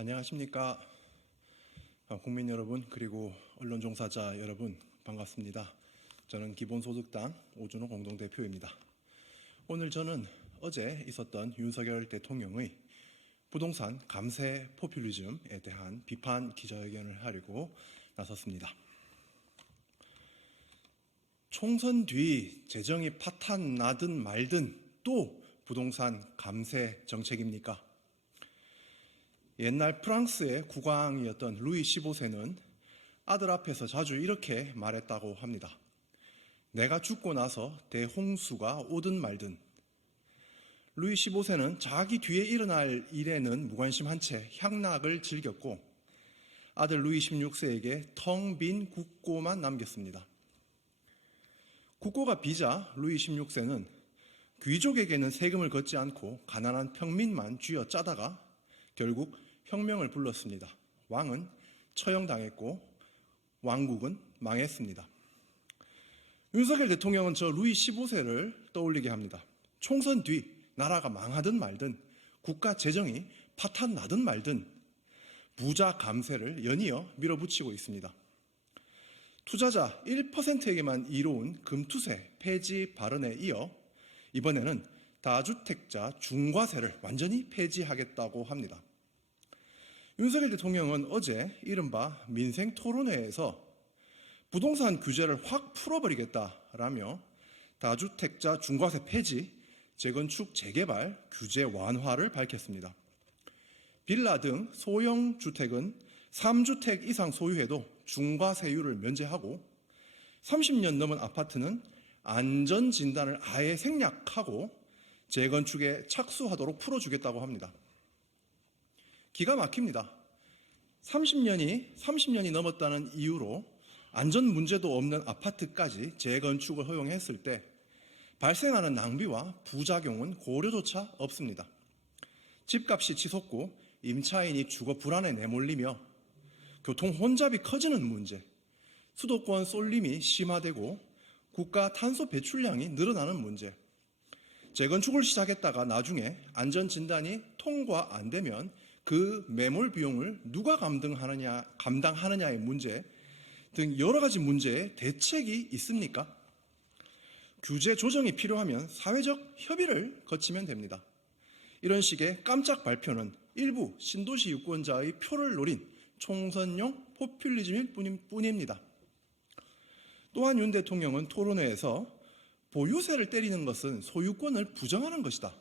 안녕하십니까. 국민 여러분, 그리고 언론 종사자 여러분, 반갑습니다. 저는 기본소득당 오준호 공동대표입니다. 오늘 저는 어제 있었던 윤석열 대통령의 부동산 감세 포퓰리즘에 대한 비판 기자회견을 하려고 나섰습니다. 총선 뒤 재정이 파탄 나든 말든 또 부동산 감세 정책입니까? 옛날 프랑스의 국왕이었던 루이 15세는 아들 앞에서 자주 이렇게 말했다고 합니다. 내가 죽고 나서 대홍수가 오든 말든. 루이 15세는 자기 뒤에 일어날 일에는 무관심한 채 향락을 즐겼고 아들 루이 16세에게 텅 빈 국고만 남겼습니다. 국고가 비자 루이 16세는 귀족에게는 세금을 걷지 않고 가난한 평민만 쥐어 짜다가 결국 혁명을 불렀습니다. 왕은 처형당했고 왕국은 망했습니다. 윤석열 대통령은 저 루이 15세를 떠올리게 합니다. 총선 뒤 나라가 망하든 말든 국가 재정이 파탄 나든 말든 부자 감세를 연이어 밀어붙이고 있습니다. 투자자 1%에게만 이로운 금투세 폐지 발언에 이어 이번에는 다주택자 중과세를 완전히 폐지하겠다고 합니다. 윤석열 대통령은 어제 이른바 민생토론회에서 부동산 규제를 확 풀어버리겠다라며 다주택자 중과세 폐지, 재건축, 재개발, 규제 완화를 밝혔습니다. 빌라 등 소형 주택은 3주택 이상 소유해도 중과세율을 면제하고 30년 넘은 아파트는 안전진단을 아예 생략하고 재건축에 착수하도록 풀어주겠다고 합니다. 기가 막힙니다. 30년이 넘었다는 이유로 안전 문제도 없는 아파트까지 재건축을 허용했을 때 발생하는 낭비와 부작용은 고려조차 없습니다. 집값이 치솟고 임차인이 주거 불안에 내몰리며 교통 혼잡이 커지는 문제, 수도권 쏠림이 심화되고 국가 탄소 배출량이 늘어나는 문제, 재건축을 시작했다가 나중에 안전진단이 통과 안 되면 그 매몰 비용을 누가 감당하느냐의 문제 등 여러 가지 문제에 대책이 있습니까? 규제 조정이 필요하면 사회적 협의를 거치면 됩니다. 이런 식의 깜짝 발표는 일부 신도시 유권자의 표를 노린 총선용 포퓰리즘일 뿐입니다. 또한 윤 대통령은 토론회에서 보유세를 때리는 것은 소유권을 부정하는 것이다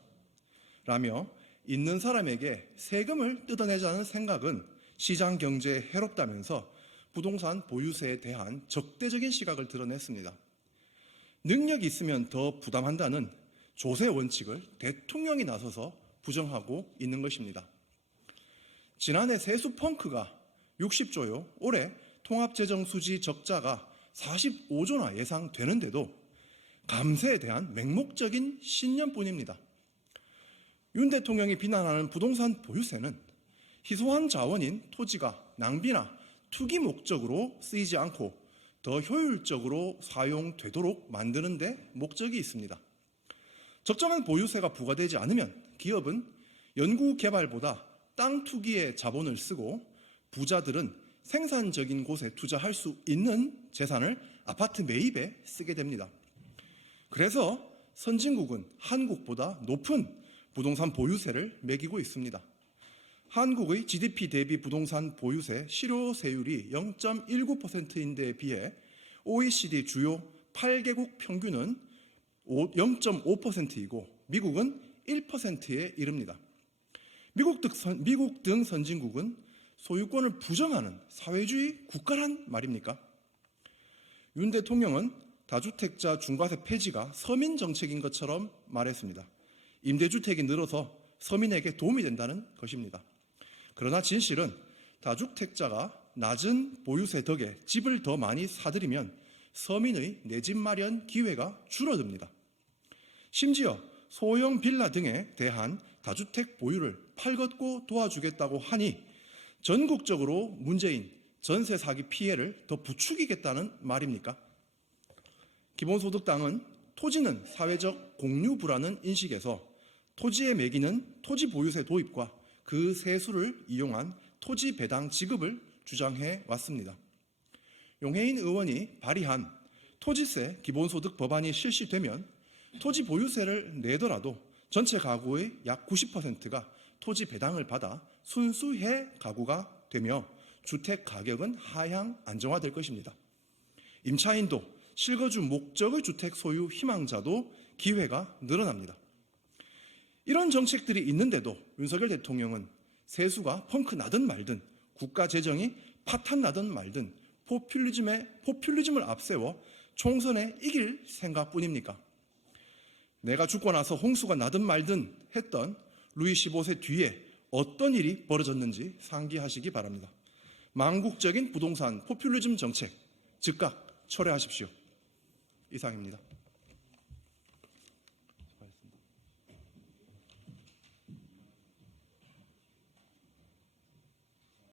라며 있는 사람에게 세금을 뜯어내자는 생각은 시장 경제에 해롭다면서 부동산 보유세에 대한 적대적인 시각을 드러냈습니다. 능력이 있으면 더 부담한다는 조세 원칙을 대통령이 나서서 부정하고 있는 것입니다. 지난해 세수 펑크가 60조요, 올해 통합재정수지 적자가 45조나 예상되는데도 감세에 대한 맹목적인 신념뿐입니다. 윤 대통령이 비난하는 부동산 보유세는 희소한 자원인 토지가 낭비나 투기 목적으로 쓰이지 않고 더 효율적으로 사용되도록 만드는 데 목적이 있습니다. 적정한 보유세가 부과되지 않으면 기업은 연구개발보다 땅 투기에 자본을 쓰고 부자들은 생산적인 곳에 투자할 수 있는 재산을 아파트 매입에 쓰게 됩니다. 그래서 선진국은 한국보다 높은 부동산 보유세를 매기고 있습니다. 한국의 GDP 대비 부동산 보유세 실효세율이 0.19%인데 비해 OECD 주요 8개국 평균은 0.5%이고 미국은 1%에 이릅니다. 미국 등 선진국은 소유권을 부정하는 사회주의 국가란 말입니까? 윤 대통령은 다주택자 중과세 폐지가 서민 정책인 것처럼 말했습니다. 임대주택이 늘어서 서민에게 도움이 된다는 것입니다. 그러나 진실은 다주택자가 낮은 보유세 덕에 집을 더 많이 사들이면 서민의 내 집 마련 기회가 줄어듭니다. 심지어 소형 빌라 등에 대한 다주택 보유를 팔걷고 도와주겠다고 하니 전국적으로 문제인 전세 사기 피해를 더 부추기겠다는 말입니까? 기본소득당은 토지는 사회적 공유부라는 인식에서 토지에 매기는 토지 보유세 도입과 그 세수를 이용한 토지 배당 지급을 주장해 왔습니다. 용해인 의원이 발의한 토지세 기본소득 법안이 실시되면 토지 보유세를 내더라도 전체 가구의 약 90%가 토지 배당을 받아 순수해 가구가 되며 주택 가격은 하향 안정화될 것입니다. 임차인도 실거주 목적의 주택 소유 희망자도 기회가 늘어납니다. 이런 정책들이 있는데도 윤석열 대통령은 세수가 펑크 나든 말든 국가 재정이 파탄 나든 말든 포퓰리즘을 앞세워 총선에 이길 생각뿐입니까? 내가 죽고 나서 홍수가 나든 말든 했던 루이 15세 뒤에 어떤 일이 벌어졌는지 상기하시기 바랍니다. 망국적인 부동산 포퓰리즘 정책 즉각 철회하십시오. 이상입니다.